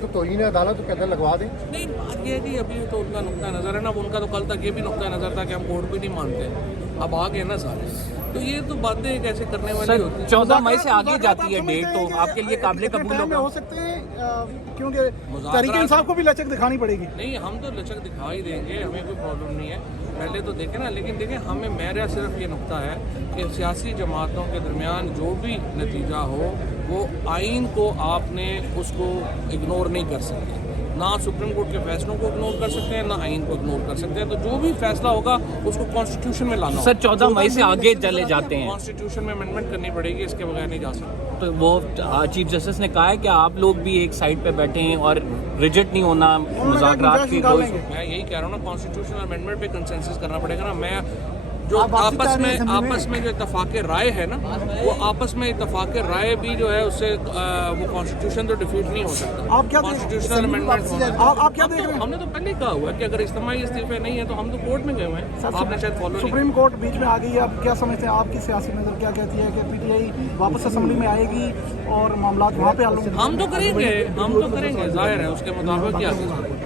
تو توہین عدالت تو کہتے ہیں لگوا دیں. نہیں بات یہ ہے کہ ابھی تو ان کا نقطۂ نظر ہے نا. ان کا تو کل تک یہ بھی نقطۂ نظر تھا کہ ہم کورٹ بھی نہیں مانتے. اب آ گئے نا سارے, تو یہ تو باتیں کیسے کرنے والی ہوتی ہیں. 14 مئی سے آگے جاتی ہے ڈیٹ, تو آپ کے لیے قابل قبول ہوگا. ہو سکتے ہیں کیونکہ تحریک انصاف کو بھی لچک دکھانی پڑے گی. نہیں ہم تو لچک دکھا ہی دیں گے, ہمیں کوئی پرابلم نہیں ہے. پہلے تو دیکھیں نا, لیکن دیکھیں ہمیں میرا صرف یہ نقطہ ہے کہ سیاسی جماعتوں کے درمیان جو بھی نتیجہ ہو وہ آئین کو آپ نے اس کو اگنور نہیں کر سکتے. نہ سپریم کورٹ کے فیصلوں کو اگنور کر سکتے ہیں, نہ آئین کو اگنور کر سکتے ہیں. تو جو بھی فیصلہ ہوگا اس کو کانسٹیٹیوشن میں لانا سر 14 مئی سے آگے چلے جاتے ہیں, کانسٹیٹیوشن میں امینڈمنٹ کرنی پڑے گی, اس کے بغیر نہیں جا سکتے. تو وہ چیف جسٹس نے کہا ہے کہ آپ لوگ بھی ایک سائڈ پہ بیٹھے ہیں اور ریجیکٹ نہیں ہونا مذاکرات کی. میں یہی کہہ رہا ہوں نا, کانسٹیٹیوشنل امینڈمنٹ پہ کنسنسس کرنا پڑے گا نا. میں جو آپس میں جو اتفاق رائے ہے نا, وہ آپس میں اتفاق رائے بھی جو ہے اس سے وہ کانسٹیٹیوشن تو ڈیفیٹ نہیں ہو سکتا. کانسٹیٹیوشنل امینڈمنٹ ہم نے تو پہلے ہی کہا ہوا ہے کہ اگر اجتماعی استعفے نہیں ہے تو ہم تو کورٹ میں گئے ہوئے ہیں. آپ نے شاید فالو نہیں. سپریم کورٹ بیچ میں آ گئی ہے, اب کیا سمجھتے ہیں, آپ کی سیاسی نظر کیا کہتی ہے کہ پی ٹی آئی واپس اسمبلی میں آئے گی اور معاملات وہاں پہ حل ہوں گے؟ ہم تو کریں گے, ظاہر ہے اس کے مطابق ہی آگے.